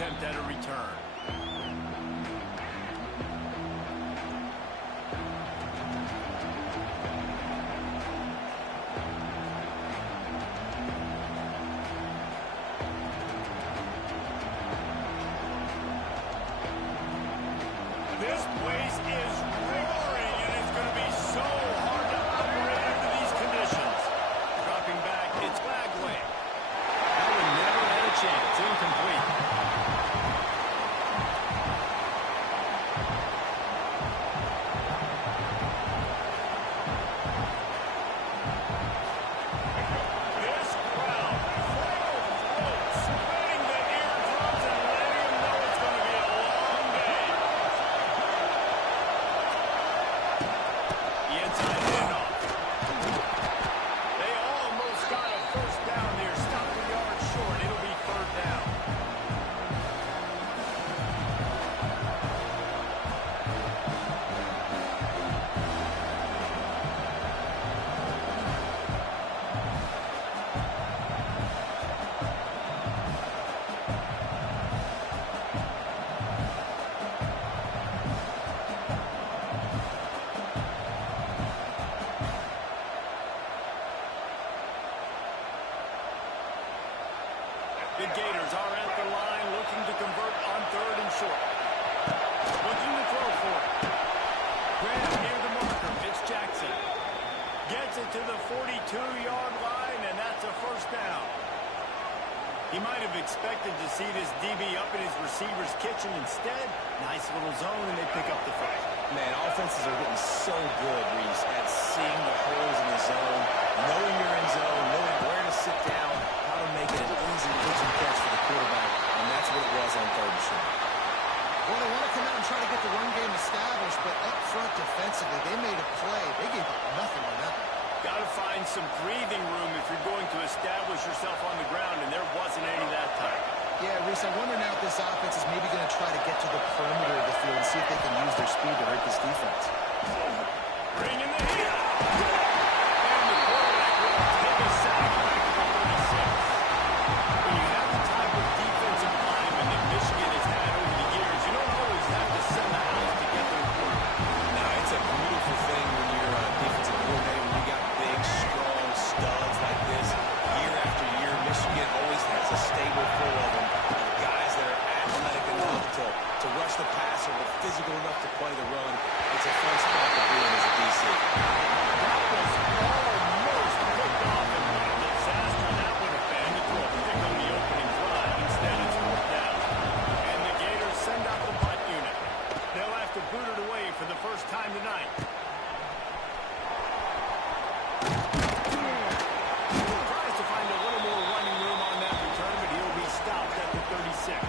attempt at a return. This place is roaring, and it's going to be so hard to operate under these conditions. Dropping back, it's Bagway. That one never had a chance. Incomplete. This crowd, full throats, spreading the eardrums and letting them know it's going to be a long day. The inside handoff. They almost got a first down there. Stop the yard short. It'll be third down. The Gators are at the line looking to convert on third and short. Looking to throw for it. Graham near the marker. It's Jackson. Gets it to the 42-yard line, and that's a first down. He might have expected to see this DB up in his receiver's kitchen. Instead, nice little zone, and they pick up the first. Man, offenses are getting so good, Reese, at seeing the holes in the zone, knowing you're in zone, knowing where to sit down, how to make it an easy pitch and catch for the quarterback, and that's what it was on third and short. Well, they want to come out and try to get the run game established, but up front defensively, they made a play. They gave up nothing on that one. Got to find some breathing room if you're going to establish yourself on the ground, and there wasn't any that time. Yeah, Reese, I wonder now if this offense is maybe going to try to get to the perimeter of the field and see if they can use their speed to hurt this defense. Bringing the hit. And the quarterback will take a sack back to the 36. When you have the type of defensive lineman that Michigan has had over the years, you don't always have to send the house to get their quarterback. Now, it's a beautiful thing when you're a defensive coordinator, when you got big, strong studs like this. Year after year, Michigan always has a stable full of them. Guys that are athletic enough to rush the passer, but physical enough to play the run. It's a fun spot to be in as a DC. That was almost picked off, and what a disaster that would have been to throw a pick on the opening drive. Instead, it's fourth down. And the Gators send out the punt unit. They'll have to boot it away for the first time tonight. Tries to find a little more running room on that return, but he'll be stopped at the 36.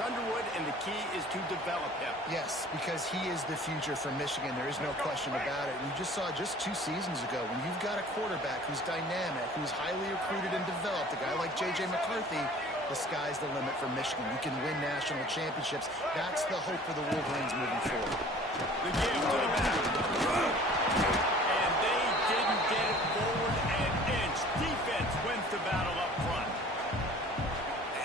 Underwood, and the key is to develop him. Yes, because he is the future for Michigan. There is no question about it. You just saw just 2 seasons ago when you've got a quarterback who's dynamic, who's highly recruited and developed, a guy like J.J. McCarthy, the sky's the limit for Michigan. You can win national championships. That's the hope for the Wolverines moving forward. The give to the back. And they didn't get it forward an inch. Defense wins the battle up front.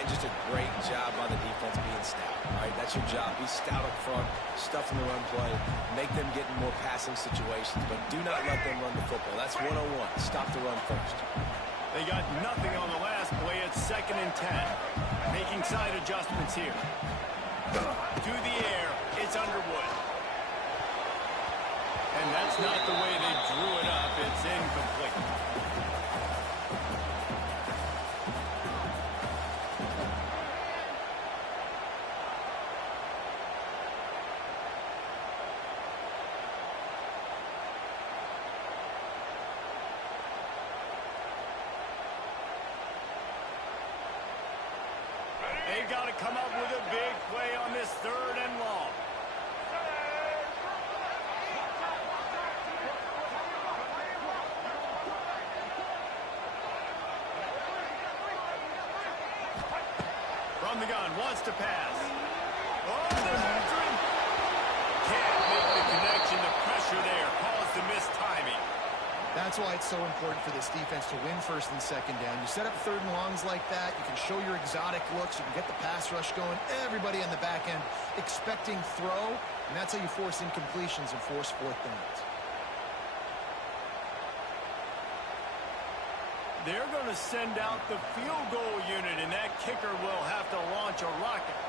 Just a great job by the defense being stout, right? That's your job. Be stout up front, stuff in the run play, make them get in more passing situations, but do not let them run the football. That's 101. Stop the run first. They got nothing on the last play. It's 2nd and 10. Making side adjustments here. To the air, it's Underwood. And that's not the way they drew it up. It's incomplete. you got to come up with a big play on this 3rd and long. From the gun, wants to pass. Oh, there's Aldrin. Can't make the connection. The pressure there caused the missed timing. That's why it's so important for this defense to win 1st and 2nd down. You set up 3rd and longs like that. You can show your exotic looks. You can get the pass rush going. Everybody on the back end expecting throw, and that's how you force incompletions and force 4th downs. They're going to send out the field goal unit, and that kicker will have to launch a rocket.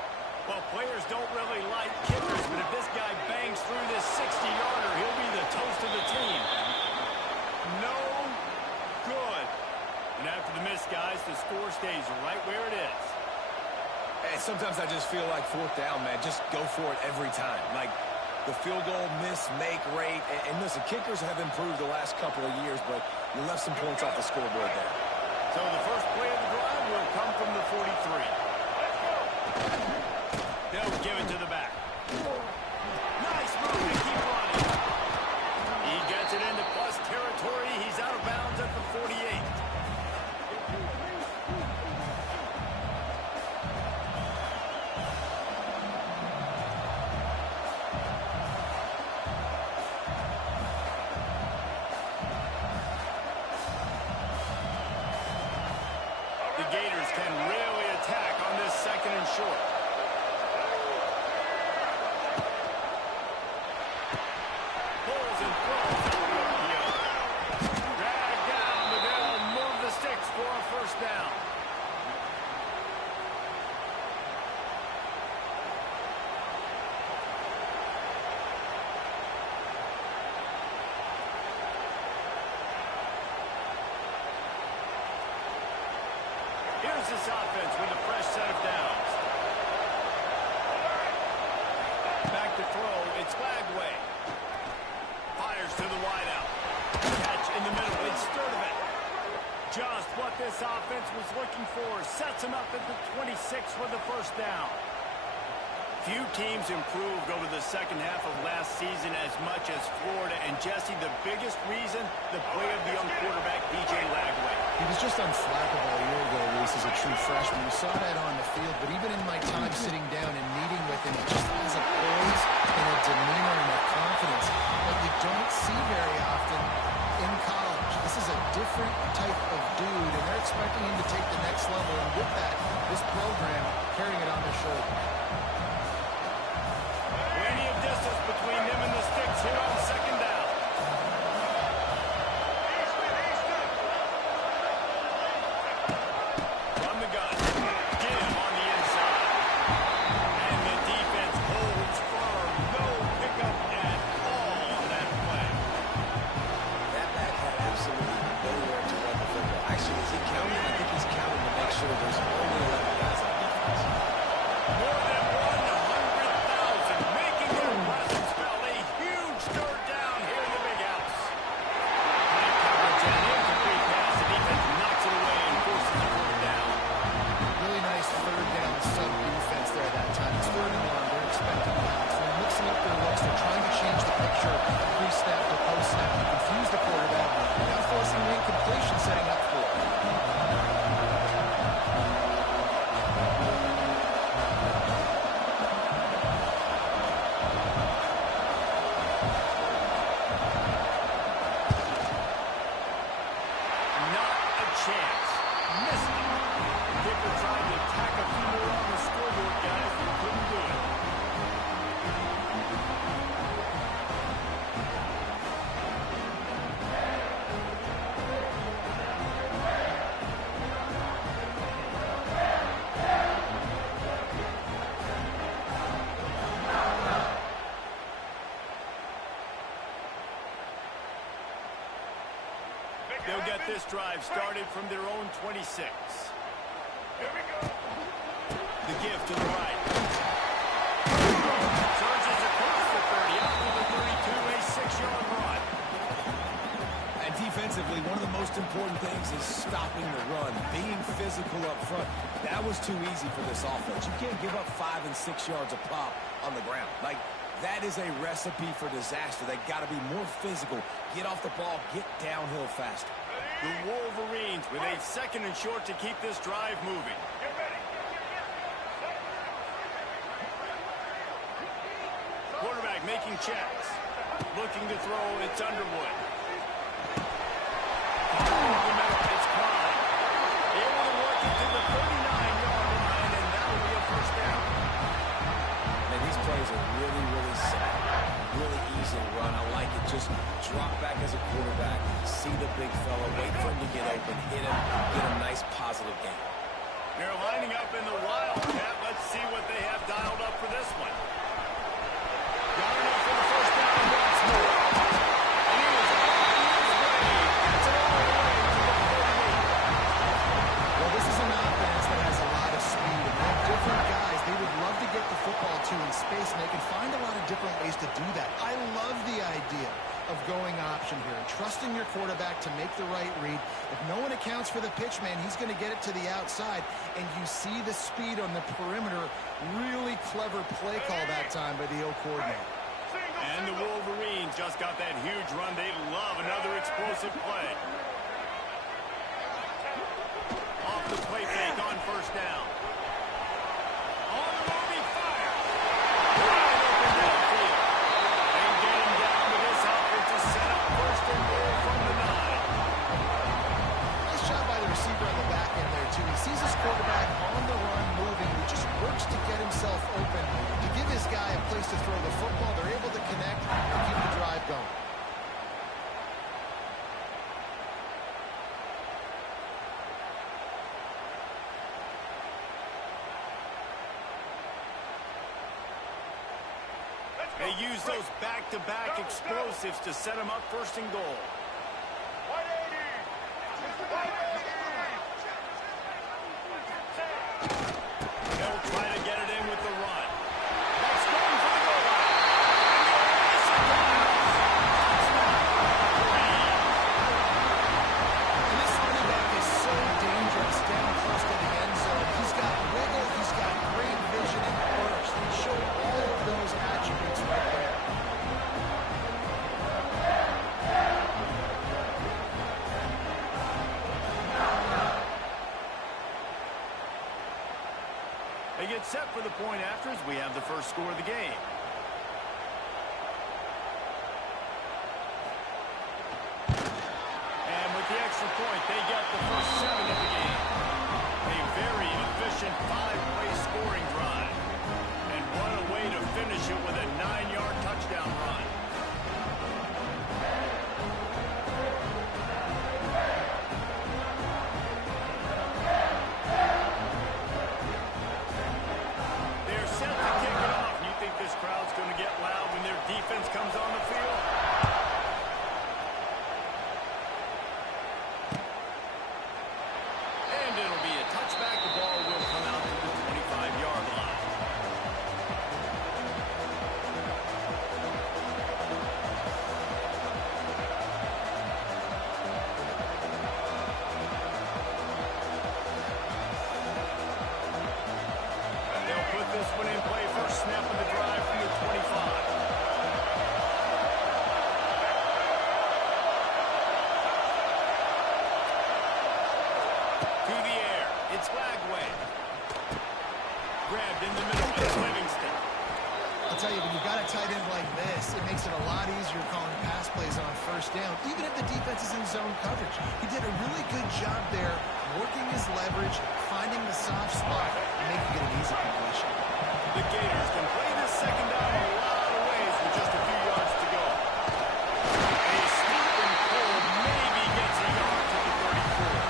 Well, players don't really like kickers, but if this guy bangs through this 60-yarder, he'll be the toast of the team. No good. And after the miss, guys, the score stays right where it is. Hey, sometimes I just feel like 4th down, man. Just go for it every time. Like the field goal miss-make rate. And listen, kickers have improved the last couple of years, but you left some points off the scoreboard there. So the first play of the drive will come from the 43. They'll give it to the back. Nice move to keep running. He gets it into plus territory. He's out of bounds at the 48. The Gators can really attack on this 2nd and short. Pulls and throws out the RPO. Drag down, but they'll move the sticks for a 1st down. Here's this offense with a fresh set of downs. Back to throw, it's Lagway. Fires to the wideout. Catch in the middle, it's Sturdivant. Just what this offense was looking for. Sets him up at the 26 for the 1st down. Few teams improved over the 2nd half of last season as much as Florida. And Jesse, the biggest reason, the play of the young quarterback, DJ Lagway. He was just unflappable a year ago, Reese, as a true freshman. We saw that on the field, but even in my time sitting down and meeting with him, he just has a poise and a demeanor and a confidence that you don't see very often in college. This is a different type of dude, and they're expecting him to take the next level, and with that, this program carrying it on their shoulders. Plenty of distance between them and the sticks here on 2nd down. From the gun. Get him on the inside. And the defense holds firm. No pickup at all on that play. That back had absolutely nowhere to run the football. Actually, is he counting? I think he's counting to make sure there's only 11 guys on defense. More than 100,000 making their presence felt. A huge 3rd down here in the big house. Great coverage and incomplete pass. The defense knocks it away and forces a 4th down. Really nice 3rd down sub-defense there that time. It's 3rd and long. They're expecting blocks. They're mixing up their looks. They're trying to change the picture pre-snap to post-snap. They confuse the quarterback. Now forcing the incompletion, setting up for it. Not a chance. Missed it. Kicker tried to tack a few more on the scoreboard, guys, but couldn't do it. They'll get this drive started from their own 26. The give to the right. Surges across the 30, up to the 32, a 6-yard run. And defensively, one of the most important important things is stopping the run, being physical up front. That was too easy for this offense. You can't give up 5 and 6 yards a pop on the ground. Like, that is a recipe for disaster. They got to be more physical, get off the ball, get downhill faster. The Wolverines with a 2nd and short to keep this drive moving. Quarterback making checks. Looking to throw, it's Underwood. The middle, it's Klein. Able to work it to the 39-yard line, and that'll be a first down. Man, these plays are really, really set. Really easy to run. I like it. Just drop back as a quarterback, see the big fella, wait for him to get open, hit him, get a nice positive gain. They're lining up in the Wildcat. Let's see what they have dialed up for this one. Got enough for the first down once more. And he was on his way. Gets it all the way to the 48. Well, this is an offense that has a lot of speed, and they're different guys. They would love to get the football to in space, and they can find a lot of different ways to do that. I love the idea of going option here and trusting your quarterback to make the right read. If no one accounts for the pitch, man, he's going to get it to the outside, and you see the speed on the perimeter. Really clever play call that time by the O coordinator. And the Wolverines just got that huge run. They love another explosive play. Off the play fake on first down. On the moving fire. Wide open downfield. They get him down to this outfit to set up first and goal from the 9. Nice job by the receiver on the back end there, too. He sees his quarterback on the run moving. He just works to get himself open, to give his guy a place to throw the football. They're able to connect and keep the drive going. They use those back-to-back explosives to set them up first and goal. They'll try to get it in with the run. That's going for the goal line. And this running back is so dangerous down close to the end zone. He's got wiggle, he's got great vision and burst. He showed all of those attributes right there. They get set for the point after as we have the first score of the game. And with the extra point, they get the first 7 of the game. A very efficient 5-play scoring drive. And what a way to finish it with a 9-yard touchdown run. They're set to kick it off. You think this crowd's going to get loud when their defense comes on the field? And it'll be a touchback. The ball will come out to the 25-yard line. They'll put this one in play. First snap of the drive from the 25. To the air. It's Lagway. Grabbed in the middle. It's Livingston. I'll tell you, when you've got a tight end like this, it makes it a lot easier calling pass plays on first down, even if the defense is in zone coverage. He did a really good job there, working his leverage, finding the soft spot, and making it an easy completion. The Gators can play this second down a lot of ways with just a few yards to go. A stop and pull maybe gets a yard to the 34.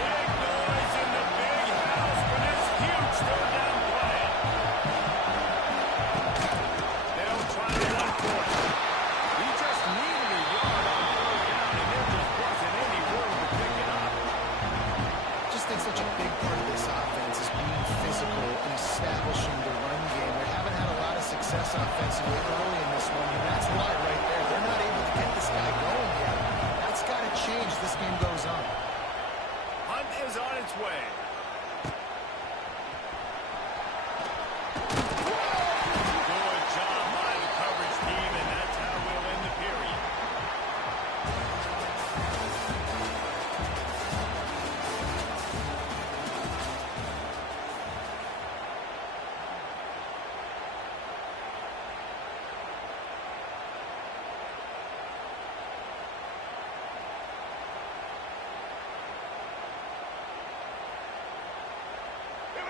Big noise in the big house for this huge third down play. They'll try to run for it. He just needed a yard on third down, and there just wasn't any room to pick it up. Just think such a big part of this offense is being physical and establishing the run game. They haven't had a lot of success offensively early in this one, and that's why right there, they're not able to get this guy going yet. That's got to change as this game goes on. Hunt is on its way. Good job by the coverage team, and that's how we'll end the period.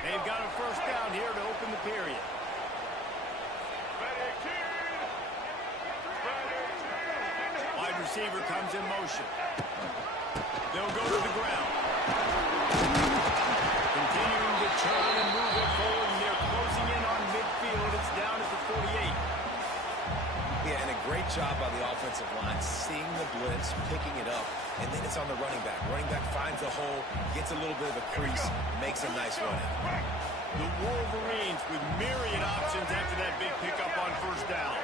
They've got a first down here to open the period. Wide receiver comes in motion. They'll go to the ground. Continuing to turn and move it forward, and they're closing in on midfield. It's down at the 48. Yeah, and a great job by the offensive line, seeing the blitz, picking it up, and then it's on the running back. Running back finds a hole, gets a little bit of a crease, makes a nice run out. The Wolverines with myriad options after that big pickup on first down.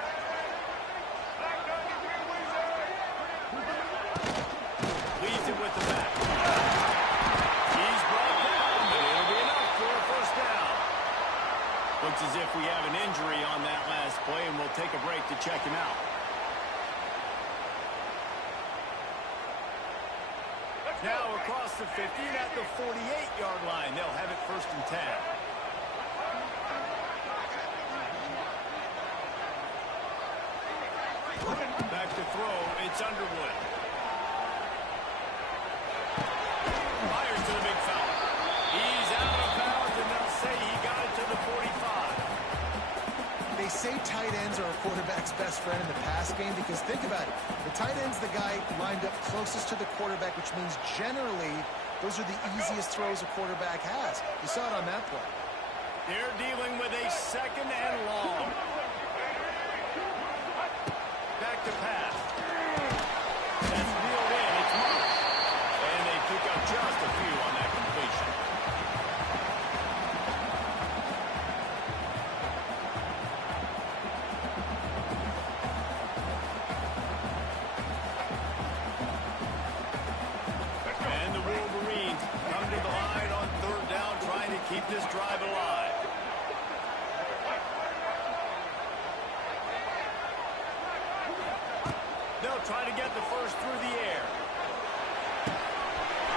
Leads it with the back. He's brought down, but it'll be enough for a first down. Looks as if we have an injury on that last play, and we'll take a break to check him out. Now across the 50 and at the 48-yard line. They'll have it first and 10. Back to throw. It's Underwood. Fires to the big fella. He's out of bounds, and they'll say he got it to the 45. They say tight ends are a quarterback's best friend in the pass game because think about it. The tight end's the guy lined up closest to the quarterback, which means generally those are the easiest throws a quarterback has. You saw it on that play. They're dealing with a second and long. Back to pass. That's reeled in. It's marked. And they pick up just a few on that completion. And the Wolverines come to the line on third down, trying to keep this drive alive. They'll try to get the first through the air.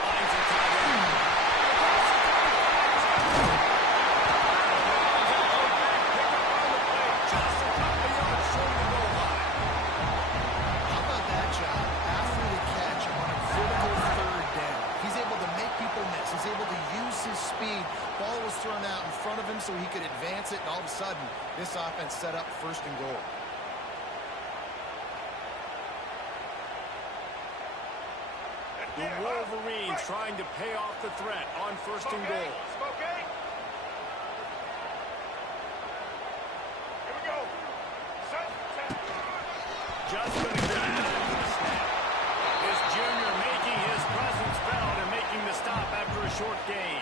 Finds a tight end. Just a couple yards short of the goal line. How about that job after the catch on a critical third down? He's able to make people miss. He's able to use his speed. Ball was thrown out in front of him so he could advance it, and all of a sudden, this offense set up first and goal. The Wolverines trying to pay off the threat on first and goal. Just going to get it after the snap. This junior making his presence felt and making the stop after a short gain.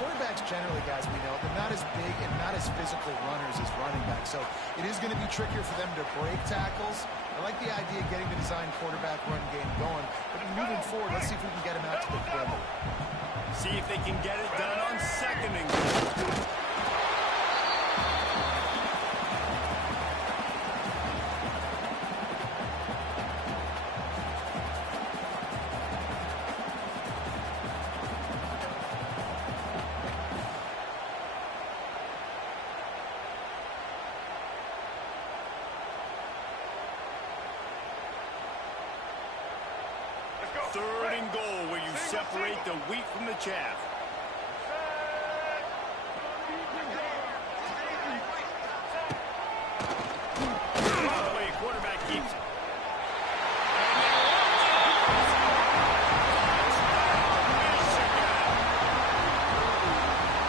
Quarterbacks generally, guys, we know, they're not as big and not as physical runners as running backs. So it is going to be trickier for them to break tackles. I like the idea of getting the design quarterback run game going. But moving forward, let's see if we can get him out to the perimeter. See if they can get it done on second and goal. Third and goal, where you separate the wheat from the chaff. Broadway, quarterback keeps it.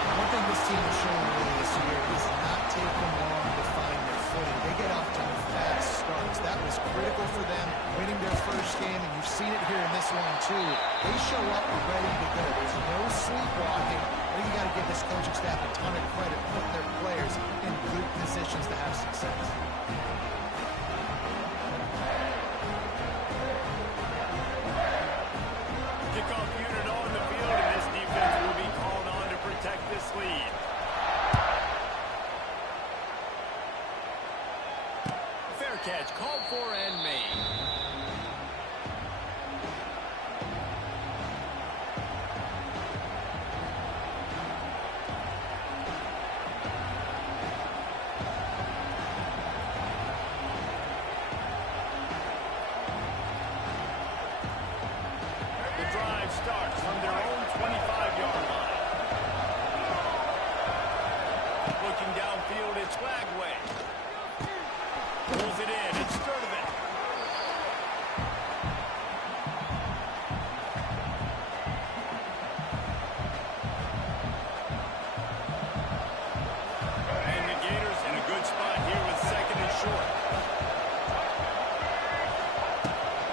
One thing this team has shown early this year is not taking long to find their footing. They get off to fast starts. That was critical for them, winning their first game, and you've seen it here in this one too. They show up ready to go. There's no sleepwalking. I think you got to give this coaching staff a ton of credit, putting their players in good positions to have success. catch called for and made. The drive starts from their own 25-yard line. Looking downfield, it's Flagway. Pulls it in, it's Sturdivant. And the Gators in a good spot here with second and short.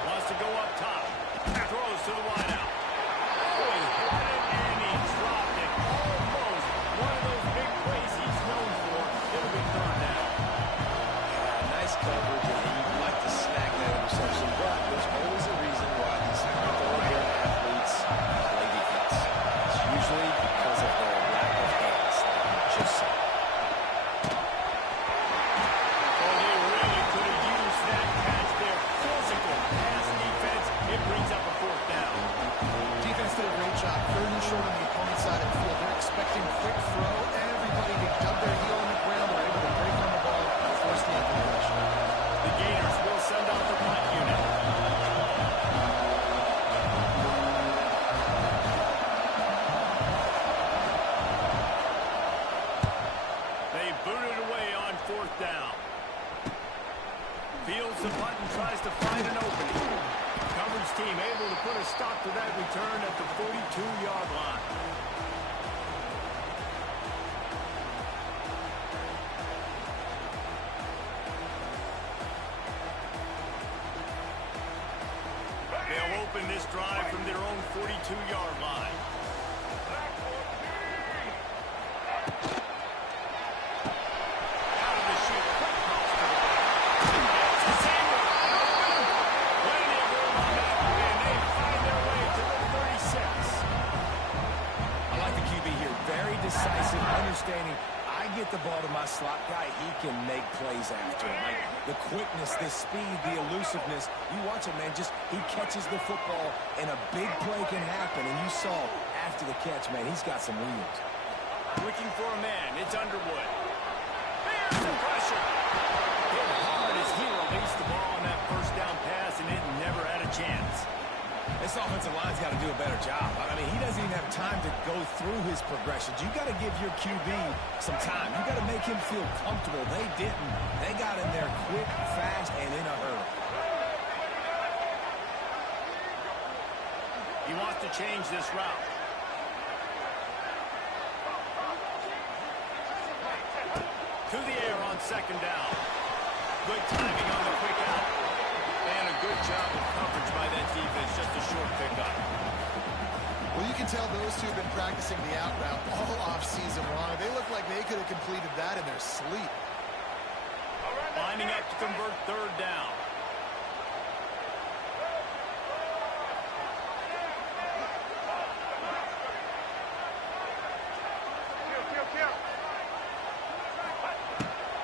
Wants to go up top. Throws to the wideout. Oh, he hit it and he dropped it. Almost one of those big plays he's known for. It'll be third down. Nice coverage, and you'd like to snag that interception, but there's always a reason why these thoroughbred athletes play defense. It's usually because of their lack of hands, like you just said. Oh, they really could have used that catch there. Physical pass defense. It brings up a fourth down. Defense did a great job. Third and short on the opponent's side of the field. They're expecting quick throw. Everybody to dub their heel on the ground. They're able to break on the ball and force the incompletion. The Gators will send out the punt unit. They boot it away on fourth down. Fields the punt and tries to find an opening. Coverage team able to put a stop to that return at the 42-yard line. They'll open this drive from their own 42-yard line. Out of the chute, quick cross to the right. It's Samuel. Plenty of room on that one, and they find their way to the 36. I like the QB here. Very decisive, understanding. I get the ball to my slot guy, he can make plays after it. Like the quickness, the speed, the elusiveness. You watch him, man, just he catches the football and a big play can happen. And you saw after the catch, man, he's got some wheels. Looking for a man. It's Underwood. There's the pressure. Hit hard as he released the ball on that first down pass, and it never had a chance. This offensive line's got to do a better job. I mean, he doesn't even have time to go through his progressions. You got to give your QB some time. You got to make him feel comfortable. They didn't. They got in there quick, fast, and in a hurry. He wants to change this route. To the air on second down. Good timing on the quick out. And a good job of coverage by that defense. Just a short pickup. Well, you can tell those two have been practicing the out route all off-season long. They look like they could have completed that in their sleep. Lining up to convert third down.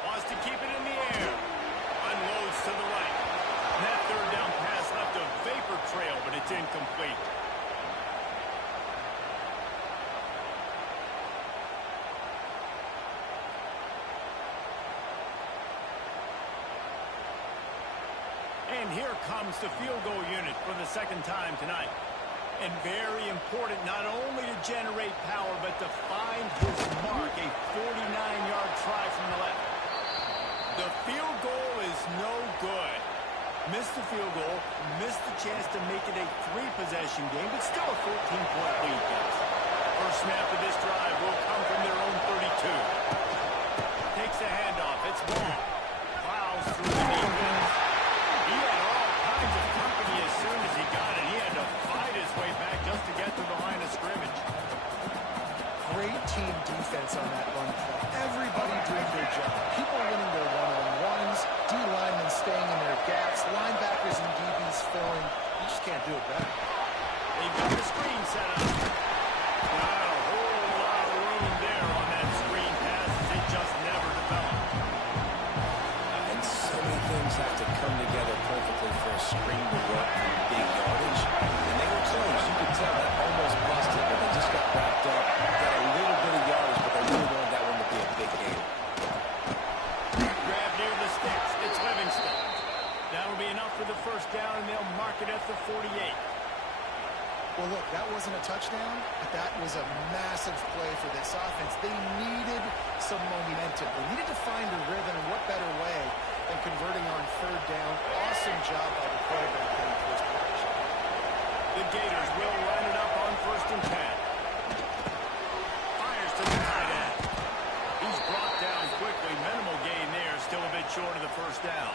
Wants to keep it in the air. Unloads to the right. And that third down pass left a vapor trail, but it's incomplete. And here comes the field goal unit for the second time tonight. And very important not only to generate power, but to find his mark, a 49-yard try from the left. The field goal is no good. Missed the field goal, missed the chance to make it a three-possession game, but still a 14-point lead, guys. First snap of this drive will come from their own 32. Takes the handoff, it's Ball. Plows through the defense. He had all kinds of company as soon as he got it. He had to fight his way back just to get to the line of scrimmage. Great team defense on that run play. Everybody doing their job. People winning their one-on-ones, D-linemen staying in their gaps, linebackers and DBs filling. You just can't do it better. They've got the screen set up. Not a whole lot of room there on that screen pass as it just never developed. And so many have to come together perfectly for a screen to work for big yardage. And they were close. You could tell that almost busted, but they just got wrapped up. Got a little bit of yardage, but they really wanted that one to be a big game. Grab near the sticks. It's Livingston. That'll be enough for the first down, and they'll mark it at the 48. Well, look, that wasn't a touchdown, but that was a massive play for this offense. They needed some momentum. They needed to find a rhythm, and what better way than converting on third down. Awesome job by the quarterback getting first play. The Gators will line it up on 1st and 10. Fires to the tight end. He's brought down quickly. Minimal gain there. Still a bit short of the first down.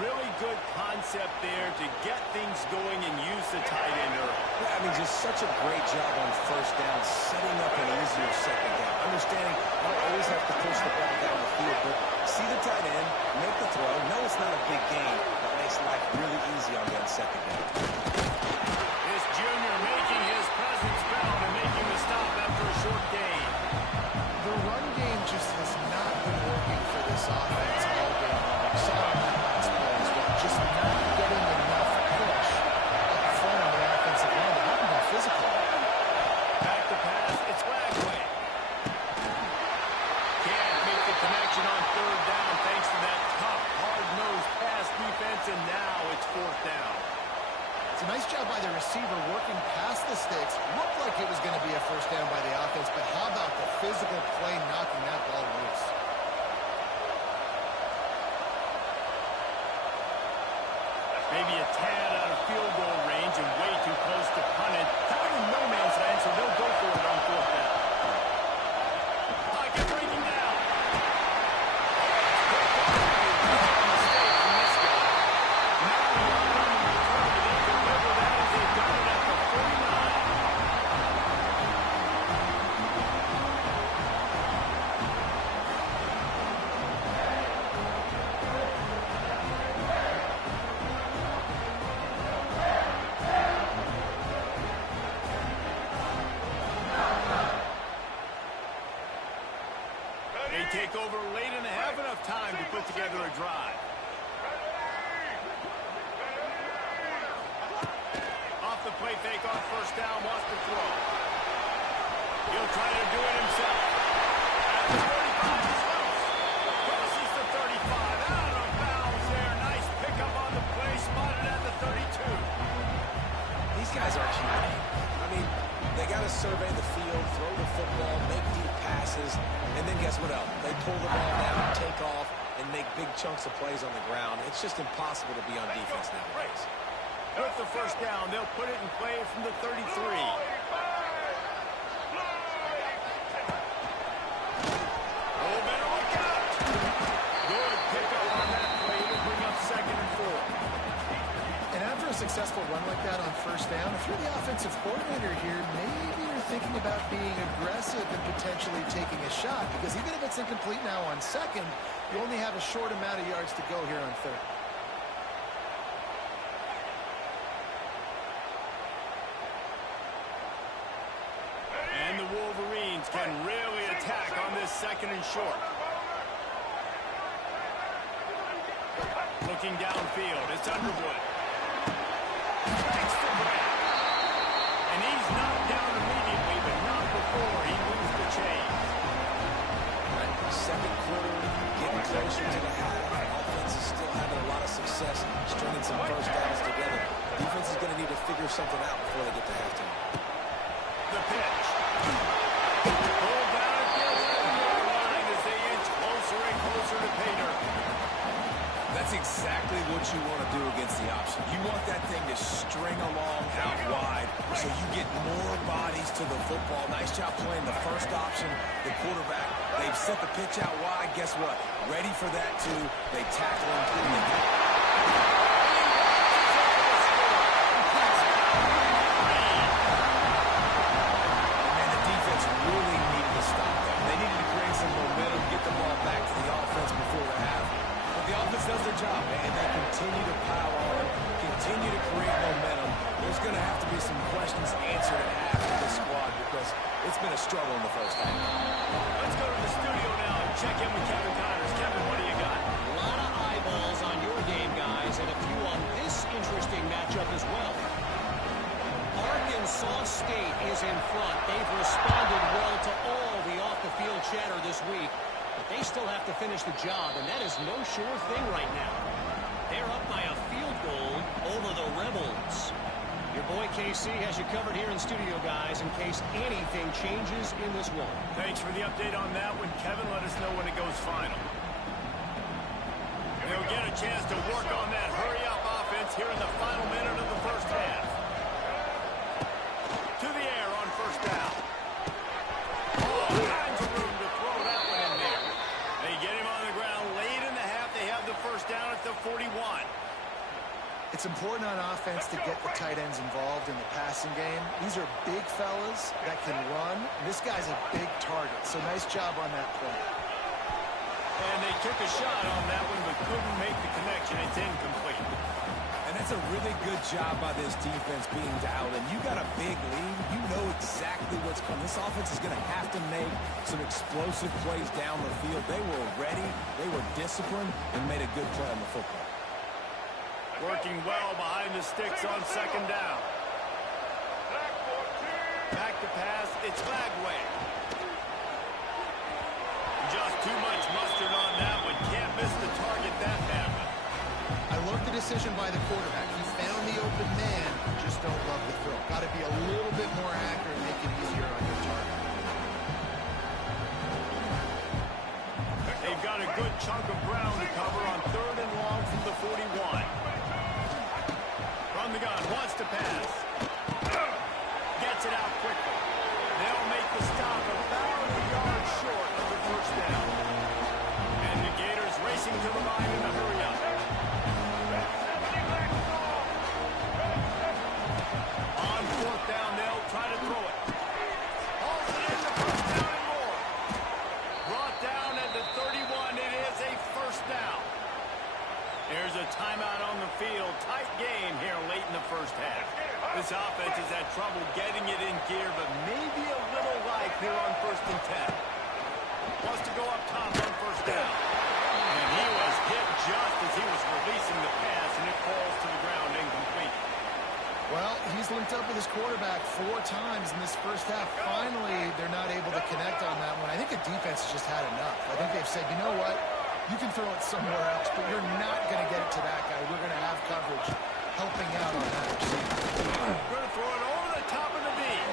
Really good concept there to get things going and use the tight end early. Yeah, I mean, just such a great job on first down, setting up an easier second down. Understanding I don't always have to push the ball down the field, but see the tight end, make the throw. No, it's not a big gain, but makes life really easy on that second down. This junior making his presence felt and making the stop after a short gain. The run game just has not been working for this offense all game long. Saw on that last play as well. Just not getting enough push up front on the offensive line. They haven't been physical. Back to pass. It's Lagway. Can't make the connection on third down thanks to that tough, hard-nosed pass defense, and now it's 4th down. It's a nice job by the receiver working past the sticks. Looked like it was going to be a first down by the offense, but how about the physical play knocking that ball loose? Maybe a tad out of field goal range and way too close to punt it. Kind of in no man's land, so they'll go for it on 4th down. Pocket breaking down. Mistake from this guy. Now the arm determined to deliver that as they've got it at the 49. They take over late and have enough time to put together a drive. Off the play fake on 1st down, wants to throw. He'll try to do it himself. At the 35, he's close. Crosses the 35, out of bounds there. Nice pickup on the play, spotted at the 32. These guys are human. I mean, they got to survey the field, throw the football, make deep passes, and then guess what else? They pull the ball down, take off, and make big chunks of plays on the ground. It's just impossible to be on defense nowadays. With the first down, they'll put it in play from the 33. Oh, better look out. Good pickup on that play to bring up 2nd and 4. And after a successful run like that on 1st down, if you're the offensive coordinator here, maybe you're thinking about being aggressive and potentially taking a shot, because even if it's incomplete now on 2nd, you only have a short amount of yards to go here on 3rd. And the Wolverines can really attack on this 2nd and short. Looking downfield, it's Underwood. Strikes the ground. And he's knocked down immediately, but not before he moves the chains. Right. Second quarter, getting closer to the half. Offense is still having a lot of success stringing some first downs together. Defense is going to need to figure something out before they get to halftime. The pitch. Pulled down at the 11-yard line as they inch closer and closer to pay dirt. That's exactly what you want to do against the option. You want that thing to string along out wide so you get more bodies to the football. Nice job playing the first option, the quarterback. They've set the pitch out wide. Guess what? Ready for that, too. They tackle him cleanly. Does their job, and they continue to pile on, continue to create momentum. There's going to have to be some questions answered at half for this squad because it's been a struggle in the first half. Let's go to the studio now and check in with Kevin Connors. Kevin, what do you got? A lot of eyeballs defense in front. They've responded well to all the off-the-field chatter this week, but they still have to finish the job, and that is no sure thing right now. They're up by a field goal over the Rebels. Your boy KC has you covered here in studio, guys, in case anything changes in this one. Thanks for the update on that one, Kevin. Let us know when it goes final. They'll get a chance to work on that hurry-up offense here in the final minute of the first half. To the air on first down. All kinds of room to throw that one in there. They get him on the ground late in the half. They have the first down at the 41. It's important on offense to get the tight ends involved in the passing game. These are big fellas that can run. This guy's a big target, so nice job on that play. And they took a shot on that one, but couldn't make the connection. It's incomplete. And that's a really good job by this defense being dialed in. You got a big lead. You know exactly what's coming. This offense is going to have to make some explosive plays down the field. They were ready. They were disciplined and made a good play on the football. Working well behind the sticks on second down. Back to pass. It's Bagway. Just too much mustard on that one. Can't miss the target that badly. I love the decision by the quarterback. He found the open man. Just don't love the throw. Got to be a little bit more accurate, make it easier on your target. They've got a good chunk of ground to cover on third and long from the 41. From the gun, wants to pass. Gets it out quickly. They'll make the stop about a yard short of the first down. And the Gators racing to the line in a hurry-up. On fourth down, they'll try to throw it. Hauls it in the first down and more. Brought down at the 31. It is a first down. There's a timeout on the field. Tight game here late in the first half. This offense has had trouble getting it in gear, but maybe a little life here on first and 10. Wants to go up top on first down. And he was hit just as he was releasing the pass, and it falls to the ground incomplete. Well, he's linked up with his quarterback 4 times in this first half. Finally, they're not able to connect on that one. I think the defense has just had enough. I think they've said, you know what? You can throw it somewhere else, but you're not going to get it to that guy. We're going to have coverage helping out on that receiver. Going to throw it over the top of the knee.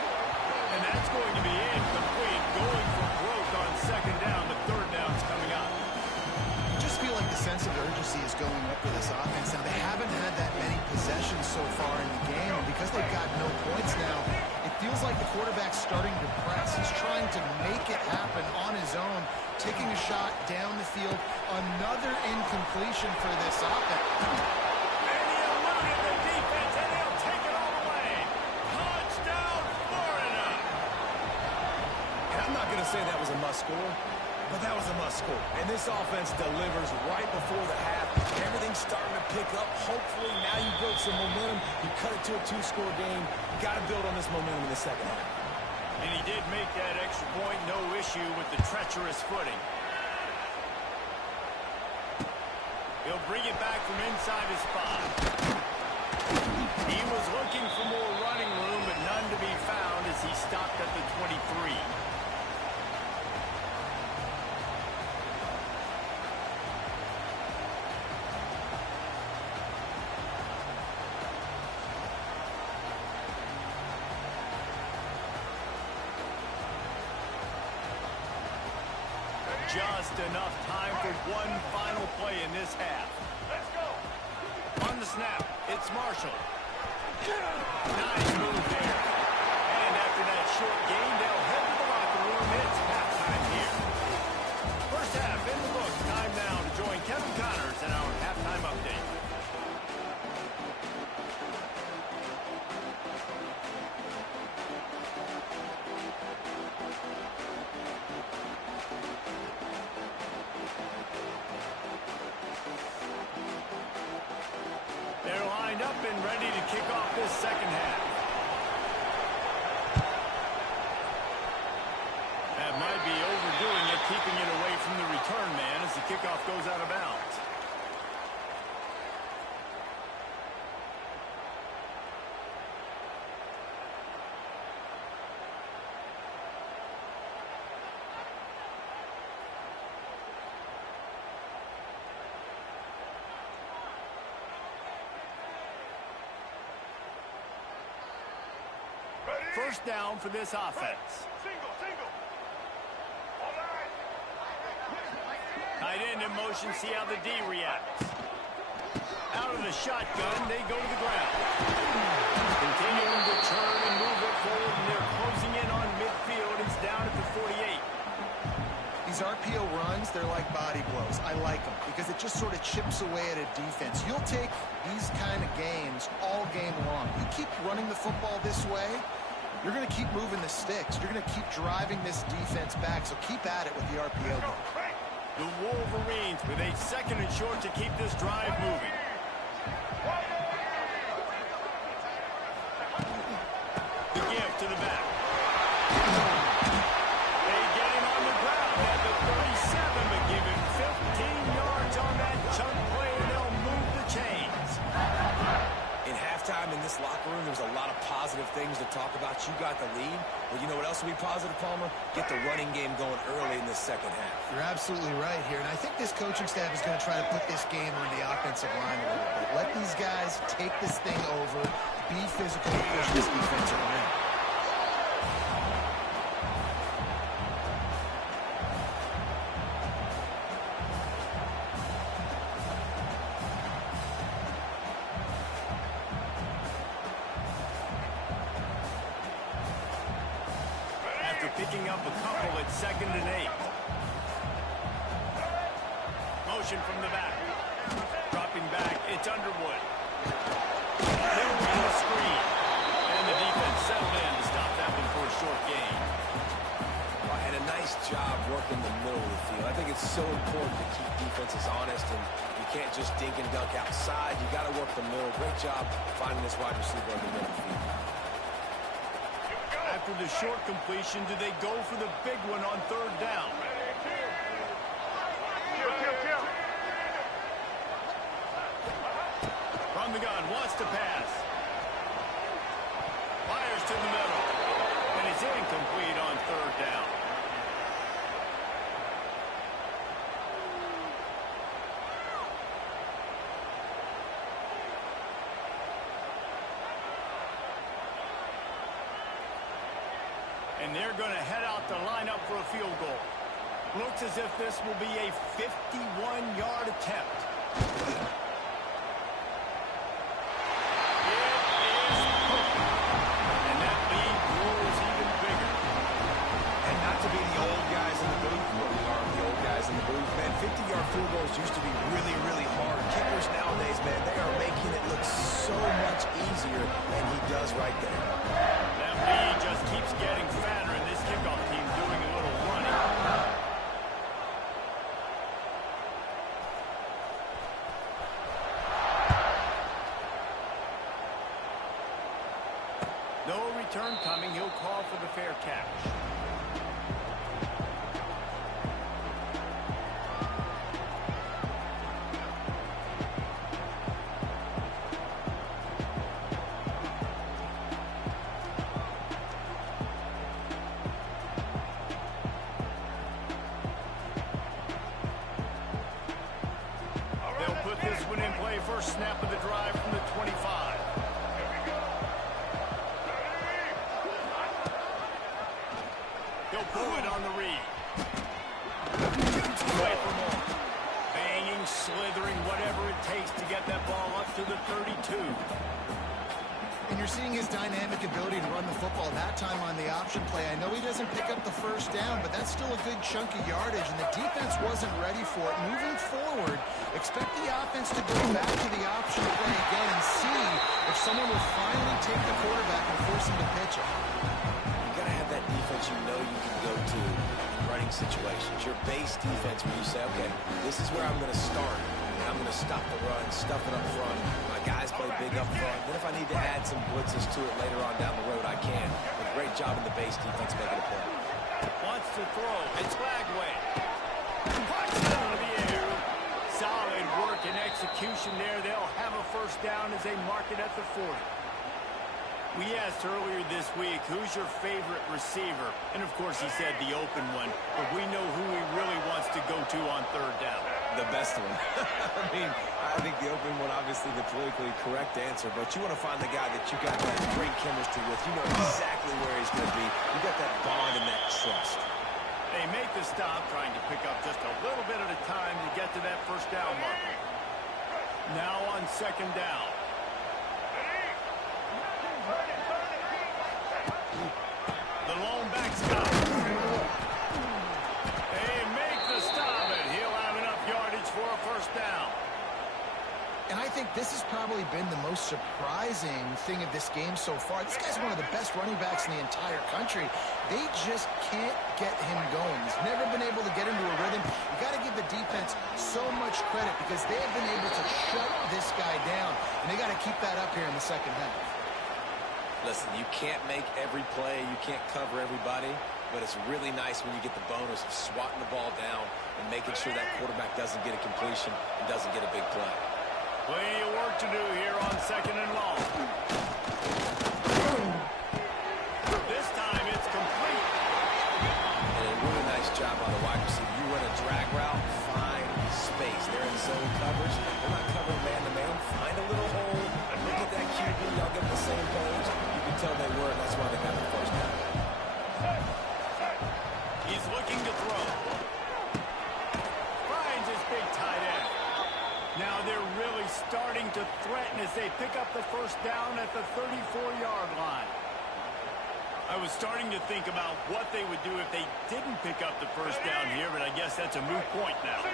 And that's going to be incomplete. Going for broke on second down. The third down's coming up. I just feel like the sense of urgency is going up for this offense. Now, they haven't had that many possessions so far in the game, and because they've got no points now, it feels like the quarterback's starting to press. He's trying to make it happen on his own, taking a shot down the field. Another incompletion for this offense. And he eluded the defense, and he'll take it all away. Touchdown, Florida. And I'm not going to say that was a must-score, but that was a must-score. And this offense delivers right before the half. Everything's starting to pick up. Hopefully, now you build some momentum. You cut it to a 2-score game. You got to build on this momentum in the second half. And he did make that extra point. No issue with the treacherous footing. He'll bring it back from inside his 5. He was looking for more running room, but none to be found as he stopped at the 23. Just enough time for one final play in this half. Let's go. On the snap, it's Marshall. Nice move there. And after that short gain, they'll head to the locker room. It's halftime here. First half in the books. Time now to join Kevin Connors in our halftime update. They're lined up and ready to kick off this second half. That might be overdoing it, keeping it away from the return man as the kickoff goes out of bounds. first down for this offense. Tight end in motion, see how the D reacts. Out of the shotgun, they go to the ground. Continuing to turn and move it forward, and they're closing in on midfield. It's down at the 48. These RPO runs, they're like body blows. I like them because it just sort of chips away at a defense. You'll take these kind of games all game long. You keep running the football this way, you're going to keep moving the sticks. You're going to keep driving this defense back, so keep at it with the RPO game. The Wolverines with a second and short to keep this drive moving. The give to the back. They get him on the ground at the 37, but give him 15 yards on that chunk play, and they'll move the chains. In halftime in this locker room, there's a lot of positive things to talk about. You got the lead. Well, you know what else will be positive, Palmer? Get the running game going early in the second half. You're absolutely right here, and I think this coaching staff is going to try to put this game on the offensive line a little bit. Let these guys take this thing over, be physical, and push this defense around. Picking up a couple at 2nd and 8. Motion from the back. Dropping back, it's Underwood. They'll run the screen. And the defense settled in to stop that one for a short gain. Well, and a nice job working the middle of the field. I think it's so important to keep defenses honest, and you can't just dink and dunk outside. You got to work the middle. Great job finding this wide receiver in the middle of the field. After the short completion, do they go for the big one on 3rd down? From the gun, wants to pass. Fires to the middle. And it's incomplete on 3rd down. And they're going to head out to line up for a field goal. Looks as if this will be a 51-yard attempt. It is hooked. And that lead grows even bigger. And not to be the old guys in the booth, but we are the old guys in the booth, man. 50-yard field goals used to be really, really hard. Kickers nowadays, man, they are making it look so much easier, and he does right there. That lead just keeps getting fatter, and this kickoff team doing a little running. No return coming. He'll call for the fair catch. First snap of the drive from the 25. He'll pull it on the read. Away for more. Banging, slithering, whatever it takes to get that ball up to the 32. And you're seeing his dynamic ability to run the football. That time on the option play, I know he doesn't pick up the first down, but that's still a good chunk of yardage, and the defense wasn't ready for it. Moving forward, expect the offense to go back to the option play again and see if someone will finally take the quarterback and force him to pitch it. You got to have that defense you know you can go to in running situations. Your base defense where you say, okay, this is where I'm going to start. I'm going to stop the run, stuff it up front. My guys play big up front. Then if I need to add some blitzes to it later on down the road, I can. But great job in the base defense making a play. Wants to throw. It's Flagway. Punch into the air. Solid work and execution there. They'll have a first down as they mark it at the 40. We asked earlier this week, who's your favorite receiver? And, of course, he said the open one. But we know who he really wants to go to on 3rd down. the best one. I mean, I think the open one, obviously the politically correct answer, but you want to find the guy that you got that great chemistry with. You know exactly where he's going to be. You got that bond and that trust. They make the stop, trying to pick up just a little bit at a time to get to that first down marker. Now on second down. The lone back's got it. They make the stop, and he'll have enough yardage for a first down. And I think this has probably been the most surprising thing of this game so far. This guy's one of the best running backs in the entire country. They just can't get him going. He's never been able to get into a rhythm. You got to give the defense so much credit because they have been able to shut this guy down, and they got to keep that up here in the second half. Listen, you can't make every play. You can't cover everybody, but it's really nice when you get the bonus of swatting the ball down and making sure that quarterback doesn't get a completion and doesn't get a big play. Plenty of work to do here on second and long. This time it's complete. And a really nice job on the wide receiver. You run a drag route, find space. They're in zone coverage. They're not covering man-to-man. Find a little hole. Look at that QB. Y'all get on the same page. You can tell they were, and that's why they got the first down. He's looking to throw. Finds his big tight end. Now they're really starting to threaten as they pick up the first down at the 34-yard line. I was starting to think about what they would do if they didn't pick up the first down here, but I guess that's a moot point now.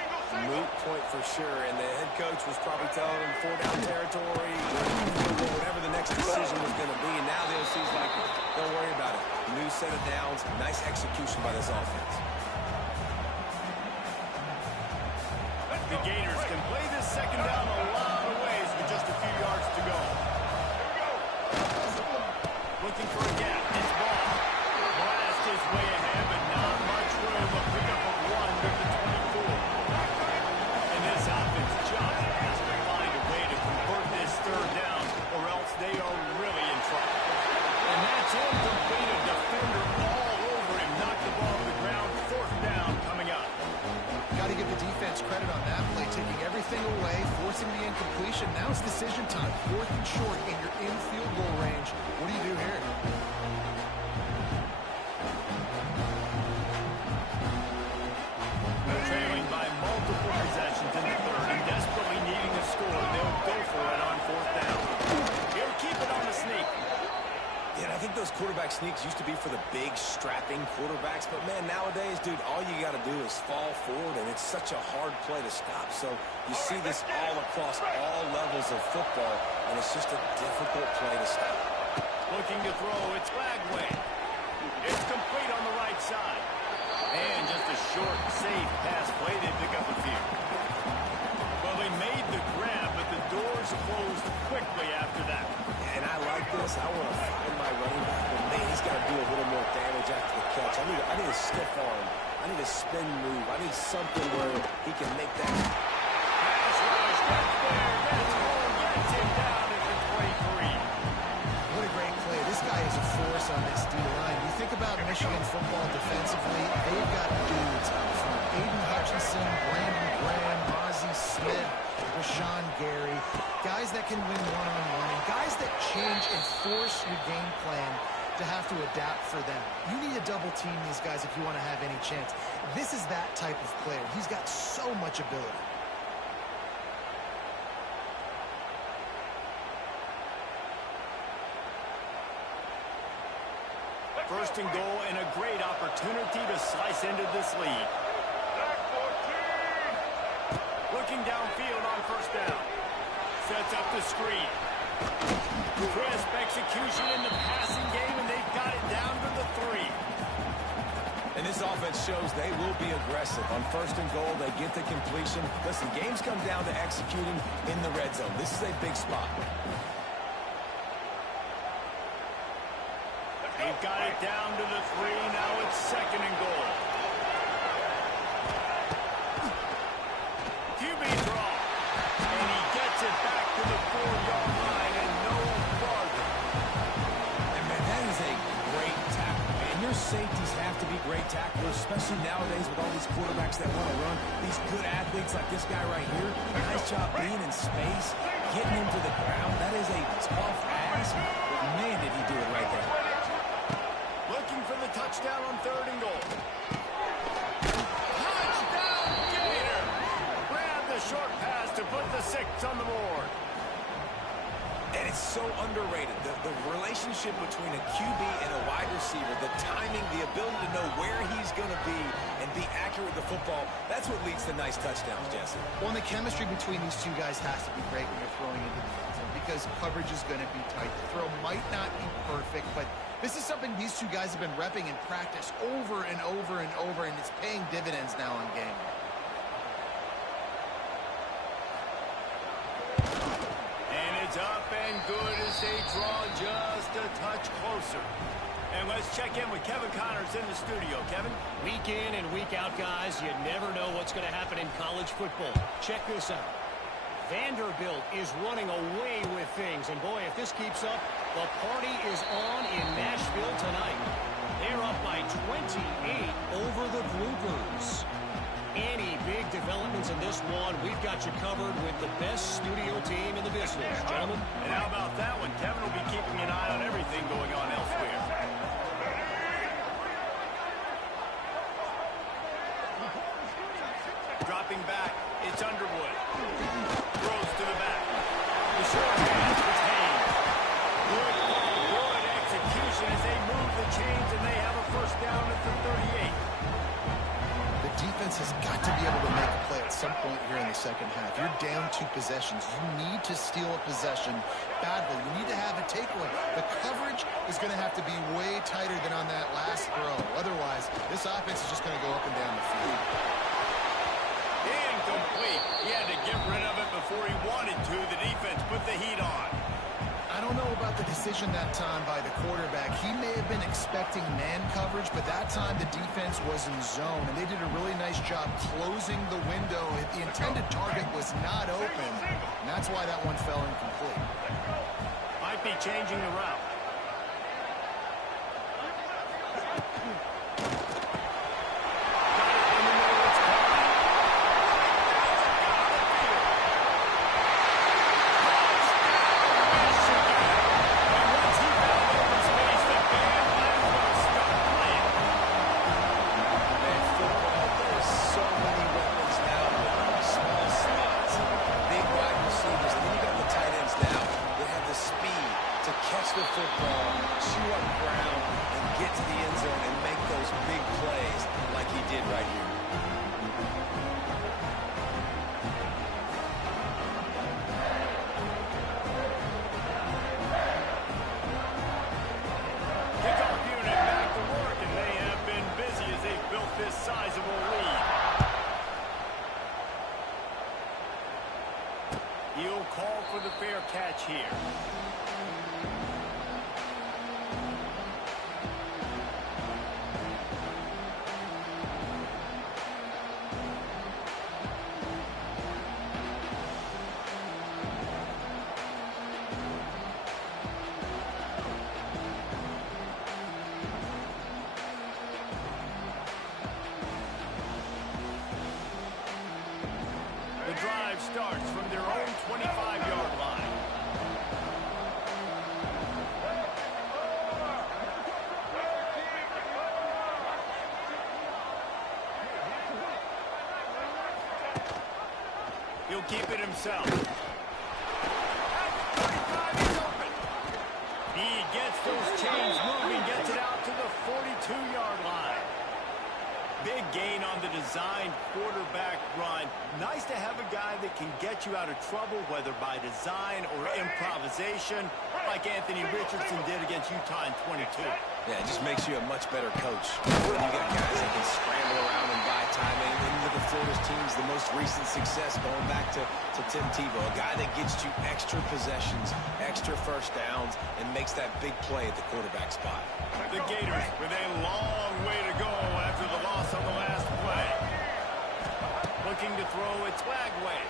Moot point for sure, and the head coach was probably telling them 4-down territory, whatever the next decision was going to be, and now the OC's like, don't worry about it. New set of downs, nice execution by this offense. The Gators can play this second down a lot of ways with just a few yards to go. Looking for a gap. It's ball. Blast his way ahead, but not much room. A pickup of 1 to the 24. And this offense just has to find a way to convert this third down, or else they are really in trouble. And that's incomplete. A defender all over him. Knocked the ball to the ground. Fourth down coming up. Got to give the defense credit on that play, taking everything away, forcing the incompletion. Now it's decision time. Fourth and short, and you're in field goal range. What do you do here? Trailing by multiple possessions in the third and desperately needing a score, they'll go for it on fourth down. He'll keep it on the sneak. Yeah, and I think those quarterback sneaks used to be for the big, strapping quarterbacks. But, man, nowadays, dude, all you got to do is fall forward, and it's such a hard play to stop. So you see this all across all levels of football, and it's just a difficult play to stop. Looking to throw, it's Lagway. It's complete on the right side. And just a short, safe pass play, they pick up a few. Well, they made the grab, but the doors closed quickly after that. And I like this. I want to find my running back, but man, he's got to do a little more damage after the catch. I need a stiff arm. I need a spin move. I need something where he can make that. Pass rush, that's there. That's all. Gets him down at the 23. What a great play. This guy is a force on this D-line. You think about Michigan football defensively, they've got dudes from Aiden Hutchinson, Brandon Graham, Mozzie Smith, Rashawn Gary, guys that can win one-on-one, and guys that change and force your game plan to have to adapt for them. You need to double team these guys if you want to have any chance. This is that type of player. He's got so much ability. First and goal, and a great opportunity to slice into this lead. Looking downfield on first down. Sets up the screen. Crisp execution in the passing game, and they've got it down to the 3. And this offense shows they will be aggressive. On first and goal, they get the completion. Listen, games come down to executing in the red zone. This is a big spot. They've got it down to the 3. Now it's second and goal. QB draw. And he gets it back to the 4-yard line and no farther. And, man, that is a great tackle. And your safeties have to be great tacklers, especially nowadays with all these quarterbacks that want to run. These good athletes like this guy right here, nice job being in space, getting him to the ground. That is a tough ask, but man, did he do it right there. Looking for the touchdown on 3rd and goal. Touchdown, Gator! Grab the short pass to put the 6 on the board. And it's so underrated. The relationship between a QB and a wide receiver, the timing, the ability to know where he's going to be and be accurate with the football, that's what leads to nice touchdowns, Jesse. Well, and the chemistry between these two guys has to be great when you're throwing into the end zone because coverage is going to be tight. The throw might not be perfect, but this is something these two guys have been repping in practice over and over and over, and it's paying dividends now in game. Up and good as they draw just a touch closer. And let's check in with Kevin Connors in the studio. Kevin? Week in and week out, guys, you never know what's going to happen in college football. Check this out. Vanderbilt is running away with things. And boy, if this keeps up, the party is on in Nashville tonight. They're up by 28 over the Bluebirds. Any big developments in this one, we've got you covered with the best studio team in the business, gentlemen. And how about that one? Kevin will be keeping an eye on everything going on elsewhere. Dropping back, it's Underwood. Throws to the back. The short pass retained. Good ball, good execution as they move the chains, and they have a first down at the 38. Defense has got to be able to make a play at some point here in the second half. You're down 2 possessions. You need to steal a possession badly. You need to have a takeaway. The coverage is going to have to be way tighter than on that last throw. Otherwise, this offense is just going to go up and down the field. Incomplete. He had to get rid of it before he wanted to. The defense put the heat on. I don't know about the decision that time by the quarterback. He may have been expecting man coverage, but that time the defense was in zone, and they did a really nice job closing the window. The intended target was not open, and that's why that one fell incomplete. Might be changing the route. He'll call for the fair catch here. The drive starts from their own 25-yard line. He'll keep it himself. He gets those chains moving, gets it out to the 42-yard line. Big gain on the designed quarterback run. Nice to have a guy that can get you out of trouble, whether by design or improvisation, like Anthony Richardson did against Utah in 22. Yeah, it just makes you a much better coach. When you got guys that can scramble around and buy time. And look at Florida's teams, the most recent success going back to Tim Tebow, a guy that gets you extra possessions, extra first downs, and makes that big play at the quarterback spot. The Gators with a long way to go after the loss on the last play. Looking to throw, it's Lagway.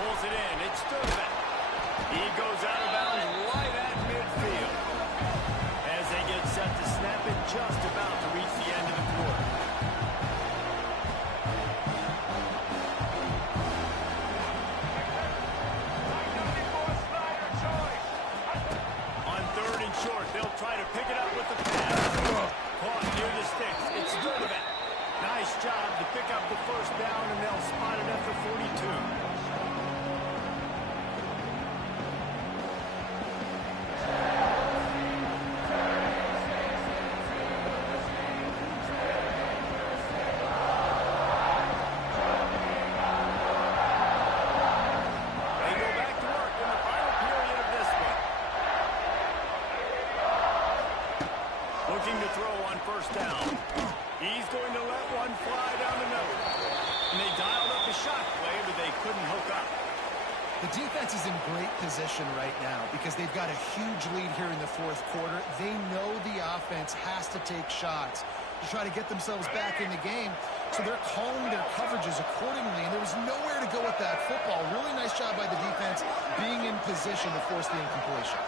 Pulls it in, it's Sturman. He goes out of bounds right at midfield. As they get set to snap it, just about to reach the end of the quarter. On third and short, they'll try to pick it up with the pass. Caught near the sticks. It's Sturdivant. Nice job to pick up the first down, and they'll spot it at the 42. Looking to throw on first down. He's going to let one fly down the middle. And they dialed up a shot play, but they couldn't hook up. The defense is in great position right now because they've got a huge lead here in the fourth quarter. They know the offense has to take shots to try to get themselves back in the game. So they're calling their coverages accordingly, and there was nowhere to go with that football. Really nice job by the defense being in position to force the incompletion.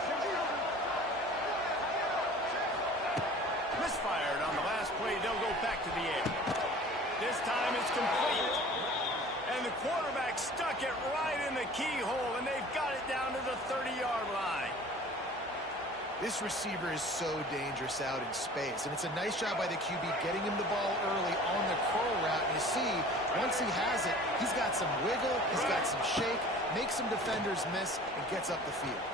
Misfired on the last play. They'll go back to the air. This time it's complete. And the quarterback stuck it right in the keyhole, and they've got it down to the 30-yard line. This receiver is so dangerous out in space, and it's a nice job by the QB getting him the ball early on the curl route. And you see, once he has it, he's got some wiggle, he's got some shake, makes some defenders miss, and gets up the field.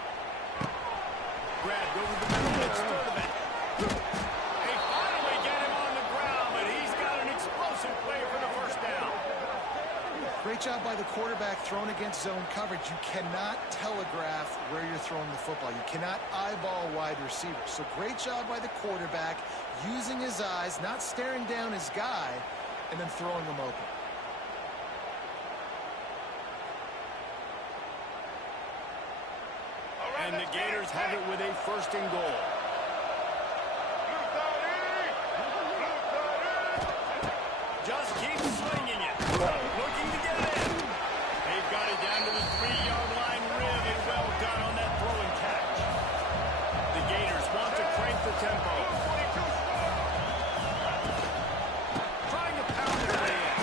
Grabbed over the middle, it's Sturdivant. They finally get him on the ground, but he's got an explosive play for the first down. Great job by the quarterback throwing against zone coverage. You cannot telegraph where you're throwing the football. You cannot eyeball wide receivers. So great job by the quarterback using his eyes, not staring down his guy, and then throwing him open. And the Gators have it with a first and goal. Just keep swinging it. Looking to get it in. They've got it down to the 3-yard line. Really well done on that throw and catch. The Gators want to crank the tempo. Trying to pound their way in.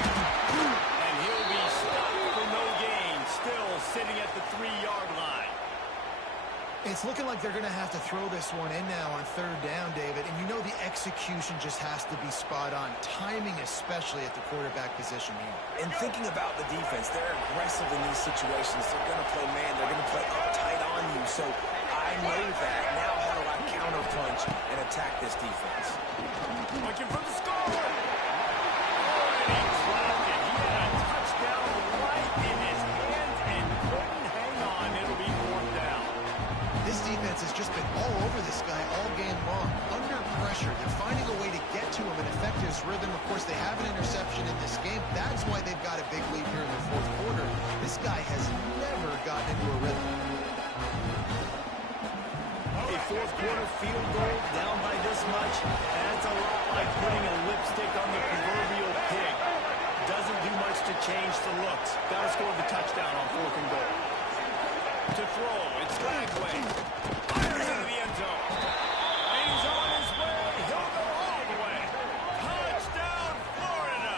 And he'll be stopped for no gain. Still sitting at the 3-yard line. It's looking like they're going to have to throw this one in now on third down, David. And you know the execution just has to be spot on. Timing especially at the quarterback position here. And thinking about the defense, they're aggressive in these situations. They're going to play man. They're going to play up tight on you. So I know that. Now how do I counterpunch and attack this defense? Looking for the score. Oh, and he dropped it. He had a touchdown right in his hands and couldn't hang on. It'll be fourth down. This defense has just been all over this guy all game long. Under pressure, they're finding a way to get to him and affect his rhythm. Of course, they have an interception in this game. That's why they've got a big lead here in the fourth quarter. This guy has never gotten into a rhythm. A fourth quarter field goal down by this much, that's a lot like putting a lipstick on the proverbial pig. Doesn't do much to change the looks. Got to score the touchdown on fourth and goal. To throw, it's Lagway. Fires into the end zone. And he's on his way. He'll go all the way. Touchdown, Florida.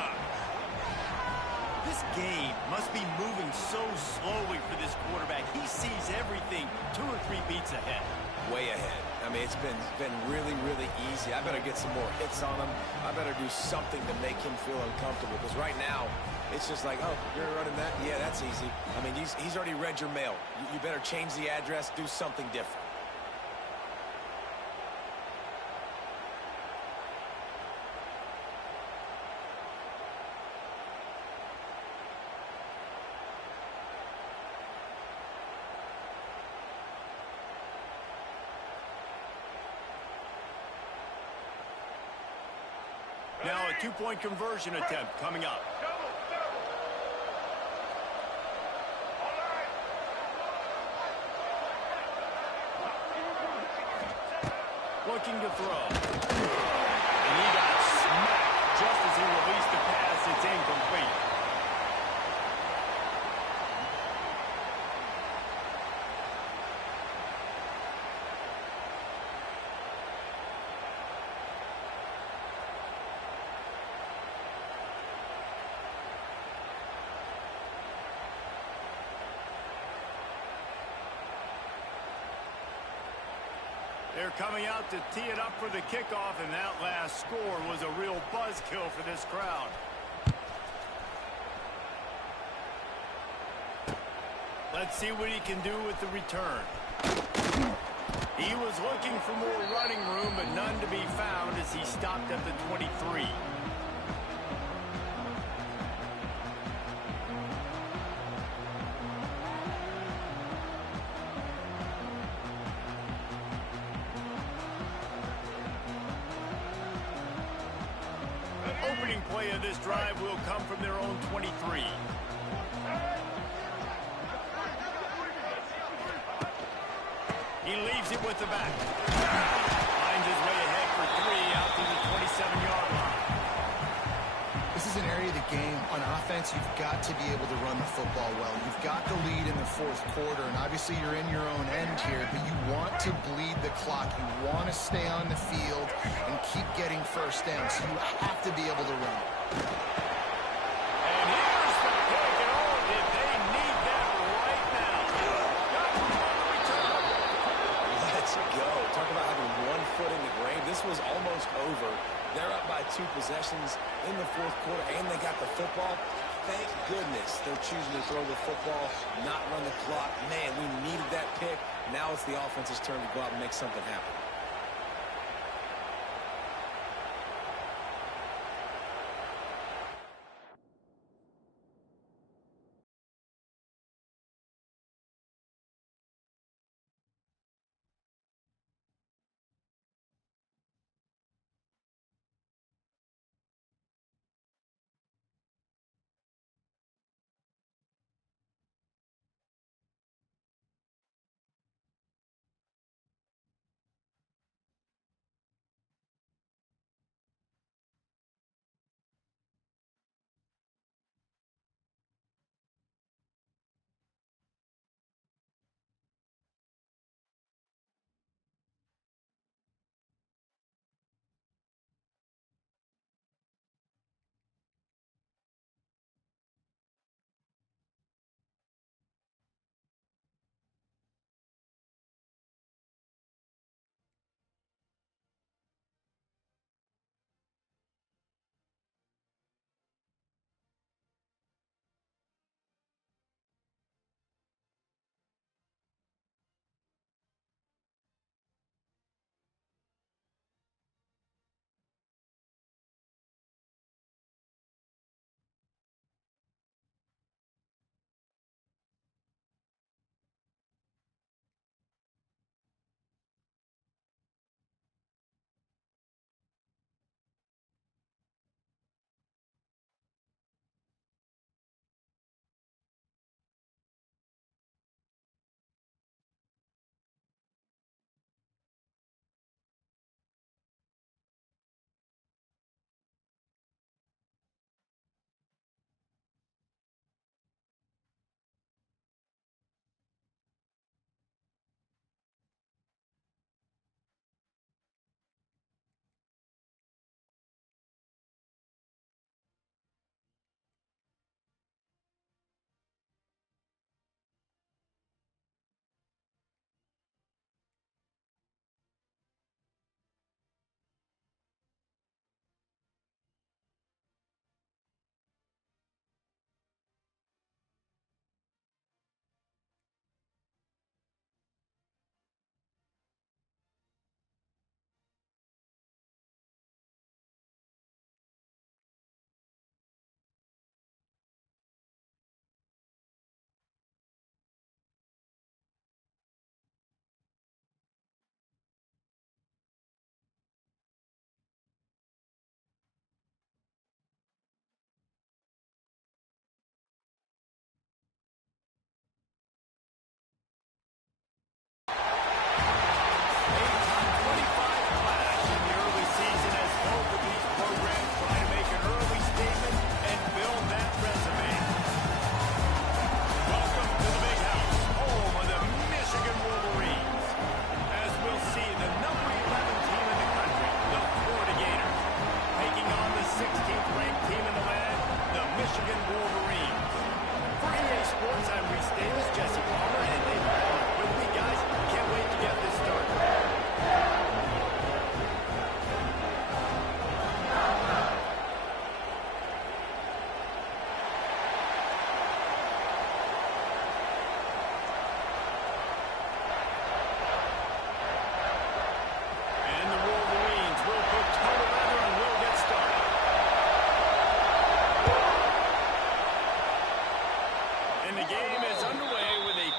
This game must be moving so slowly for this quarterback. He sees everything 2 or 3 beats ahead. Way ahead. I mean, it's been really, really easy. I better get some more hits on him. I better do something to make him feel uncomfortable. Because right now, it's just like, oh, you're running that? Yeah, that's easy. I mean, he's already read your mail. You better change the address, do something different. Now a 2-point conversion attempt coming up. Looking to throw. And he got smacked just as he released the pass. It's incomplete. They're coming out to tee it up for the kickoff, and that last score was a real buzzkill for this crowd. Let's see what he can do with the return. He was looking for more running room, but none to be found as he stopped at the 23. Opening play of this drive will come from their own 23. He leaves it with the back. Finds his way ahead for 3 out to the 27-yard line. This is an area of the game. On offense, you've got to be able to run the football well. You've got the lead in the fourth quarter, and obviously you're in your own end here, but you want to bleed the clock. You want to stay on the field and keep getting first down, so you have to be able to run. And here's the pick, and oh, did they need that right now. Got room on the return. Let's go. Talk about having 1 foot in the grave. This was almost over. They're up by 2 possessions in the fourth quarter, and they got the football. Thank goodness they're choosing to throw the football, not run the clock. Man, we needed that pick. Now it's the offense's turn to go out and make something happen.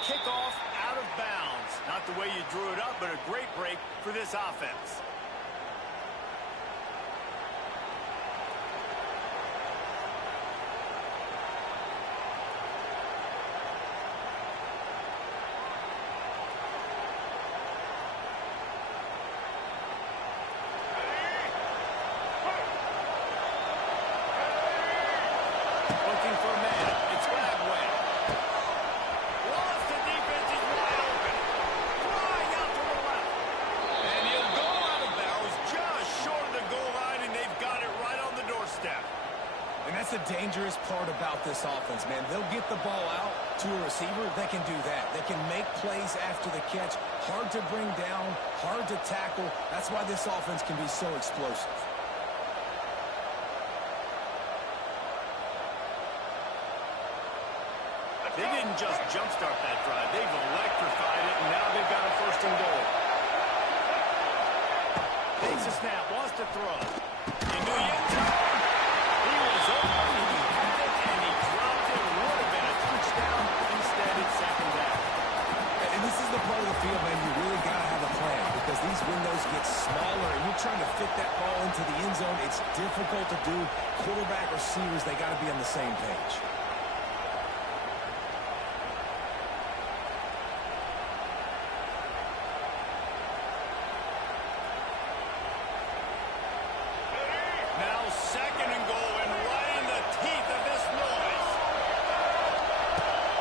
kickoff out of bounds. Not the way you drew it up, but a great break for this offense. Looking for a man. It's Bagwell. Lost the defense. He's wide open. Flying out to the left. And he'll go out of bounds just short of the goal line, and they've got it right on the doorstep. And that's the dangerous part about this offense, man. They'll get the ball out to a receiver. They can do that. They can make plays after the catch. Hard to bring down, hard to tackle. That's why this offense can be so explosive. They didn't just jumpstart that drive. They've electrified it, and now they've got a first and goal. Takes a snap, wants to throw. Into the end zone. He was open, he had it, and he dropped it. It would have been a touchdown. Instead, it's second down. And this is the part of the field, man, you really got to have a plan because these windows get smaller, and you're trying to fit that ball into the end zone. It's difficult to do. Quarterback, receivers, they got to be on the same page. Now second and goal, and right in the teeth of this noise.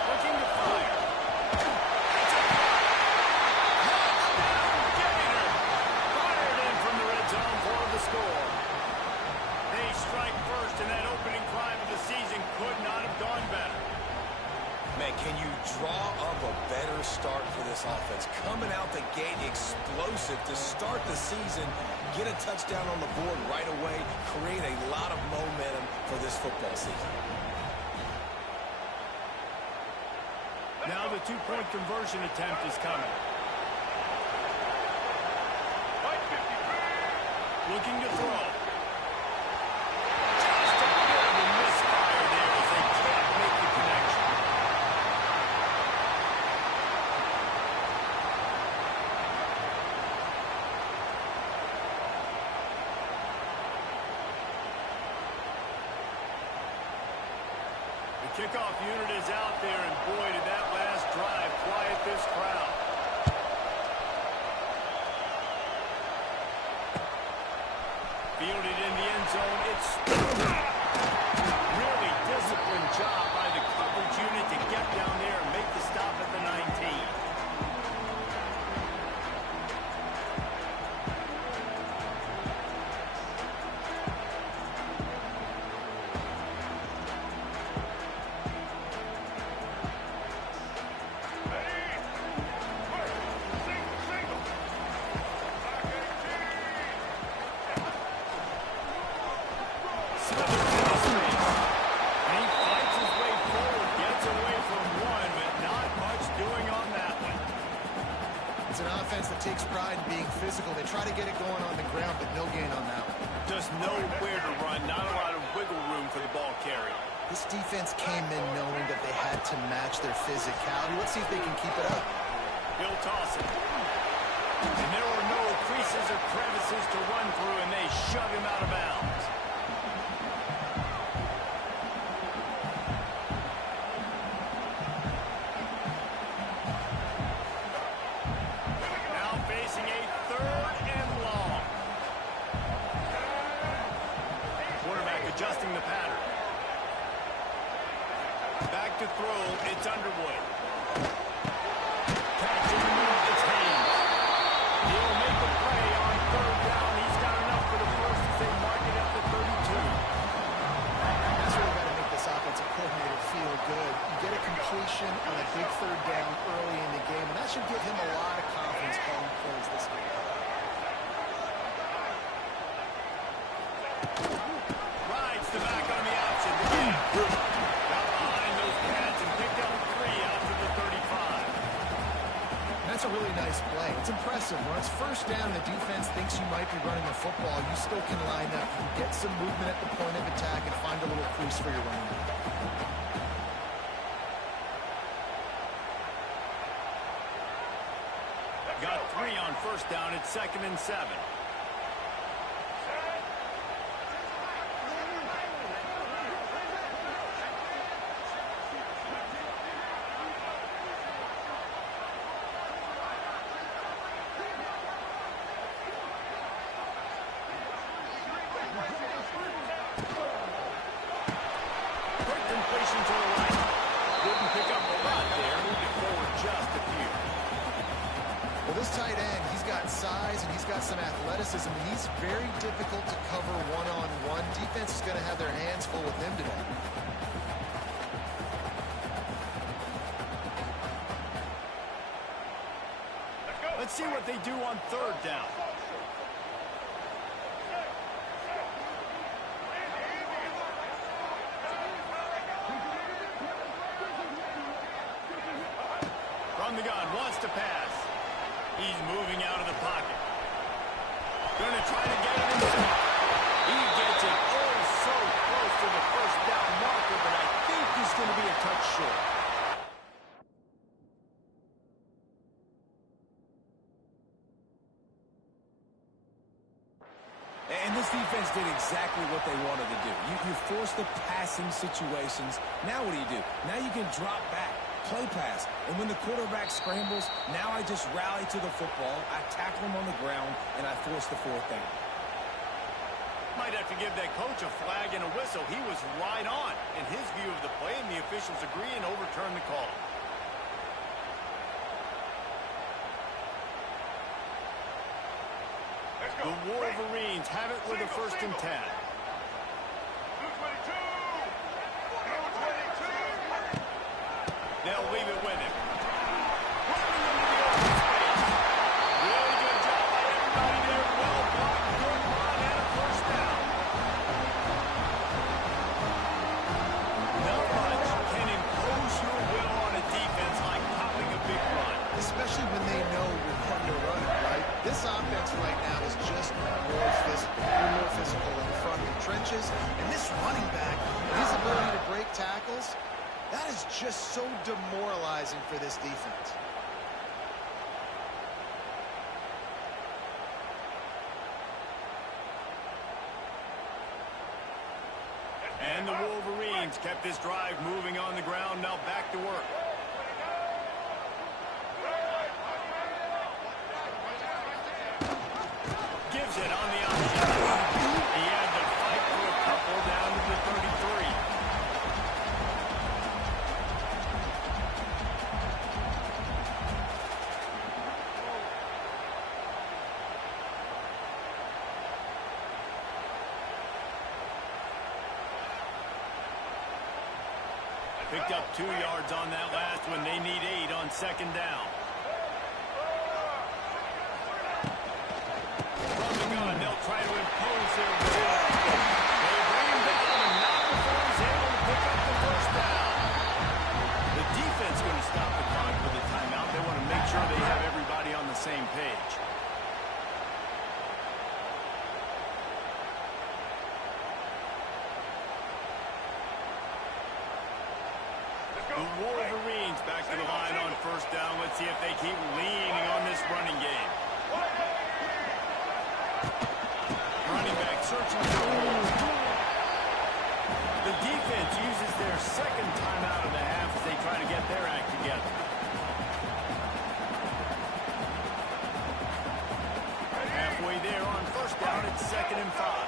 Looking to fire. Touchdown, Gator. Fired in from the red zone for the score. They strike first, and that opening drive of the season could not have gone better. Man, can you draw up a better start for this offense? Coming out the gate explosive to start the season, get a touchdown on the board right away, create a lot of momentum for this football season. Now the two-point conversion attempt is coming. Looking to throw. Just a bit of a misfire there as they can't make the connection. The kickoff unit is out there, and boy, did that last drive quiet this crowd. Fielded in the end zone. It's really disciplined job by the coverage unit to get down there and make the stop at the 19. Takes pride in being physical. They try to get it going on the ground, but no gain on that one. Just nowhere to run. Not a lot of wiggle room for the ball carrier. This defense came in knowing that they had to match their physicality. Let's see if they can keep it up. He'll toss it. And there were no creases or crevices to run through, and they shove him out of bounds. Adjusting the pattern. Back to throw. It's Underwood. Catch in the middle. It's Haynes. He'll make a play on third down. He's got enough for the first as they mark it at the 32. That's really got to make this offensive coordinator feel good. You get a completion on a big third down early in the game, and that should give him a lot of confidence calling plays this game. The back on the option. Got behind those pads and picked up 3 out to the 35. That's a really nice play. It's impressive. When it's first down, the defense thinks you might be running the football. You still can line up, get some movement at the point of attack, and find a little crease for your running back. Got 3 on first down. It's 2nd and 7. Quick completion to the right. Didn't pick up a lot there. Moved it forward just a few. Well, this tight end, he's got size and he's got some athleticism, and he's very difficult to cover one-on-one. Defense is going to have their hands full with him today. Let's see what they do on 3rd down. From the gun, wants to pass. He's moving out of the pocket. Going to try to get it himself. He gets it oh so close to the first down marker, but I think he's going to be a touch short. And this defense did exactly what they wanted to do. You force the passing situations. Now what do? Now you can drop back, play pass. And when the quarterback scrambles, now I just rally to the football. I tackle him on the ground, and I force the 4th down. Might have to give that coach a flag and a whistle. He was right on in his view of the play, and the officials agree and overturn the call. The Wolverines have it with a 1st and 10. They'll leave it with him. Running into the open space. Really good job by everybody there. Well blocked, good run, and a 1st down. Not much can impose your will on a defense like popping a big run. Especially when they know you're going to run it, right? This offense right now is just more physical. They're more physical in front of the trenches. And this running back, his ability to break tackles, that is just so demoralizing for this defense. And the Wolverines kept this drive moving on the ground. Now back to work. Gives it on the outside. He had to fight for a couple down to the 33. Picked up 2 yards on that last one. They need 8 on 2nd down. From the gun, they'll try to impose their will. They bring him down, and not before he's able to pick up the 1st down. The defense going to stop the clock with a timeout. They want to make sure they have everybody on the same page. The Wolverines back to the line on 1st down. Let's see if they keep leaning on this running game. Running back searching for the hole. The defense uses their 2nd timeout of the half as they try to get their act together. Halfway there on 1st down, it's 2nd and 5.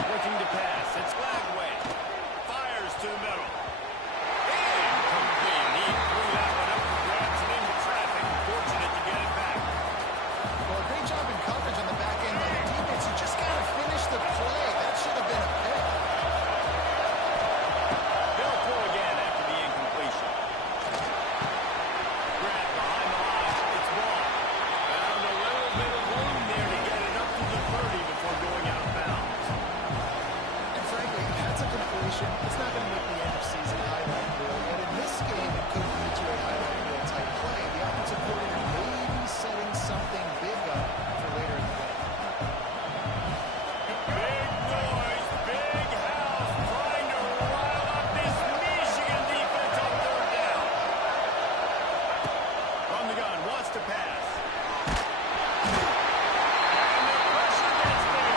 Looking to pass. It's Lagway. Fires to the middle. Incomplete. He threw that one up for grabs and into traffic. Fortunate to get it back. Well, a great job in coverage on the back end by the defense. You just got to finish the play. That should have been a pick. They'll throw again after the incompletion. Grant behind the line. It's ball. Found a little bit of room there to get it up to the 30 before going out of bounds. And frankly, that's a completion. It's not going to make the end of season highlight reel. But in this game, it could lead to a highlight reel type play. The offensive coordinator may be setting something big up for later in the game. Big noise, big house, trying to rile up this Michigan defense on third down. From the gun, wants to pass. And the pressure gets there.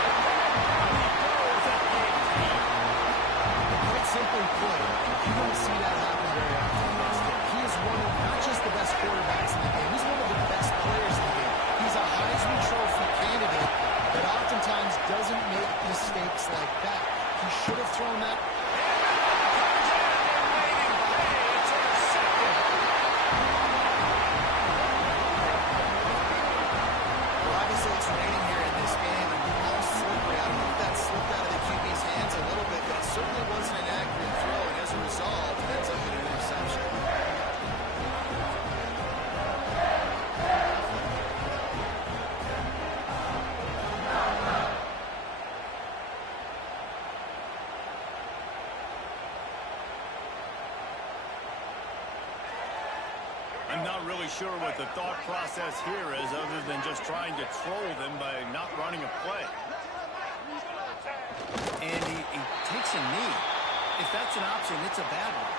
And he throws at the 18. Quite simply put, you don't see that happen very often against him. He is one of not just the best quarterbacks in the game, he's one of the best players in the game. He's a Heisman Trophy candidate that oftentimes doesn't make mistakes like that. He should have thrown that. Well, obviously it's raining here in this game, and the ball's slippery. I don't know if that slipped out of the QB's hands a little bit, but it certainly wasn't an accurate throw, and as a result, it ends up in an interception. I'm not really sure what the thought process here is other than just trying to troll them by not running a play. And he takes a knee. If that's an option, it's a bad one.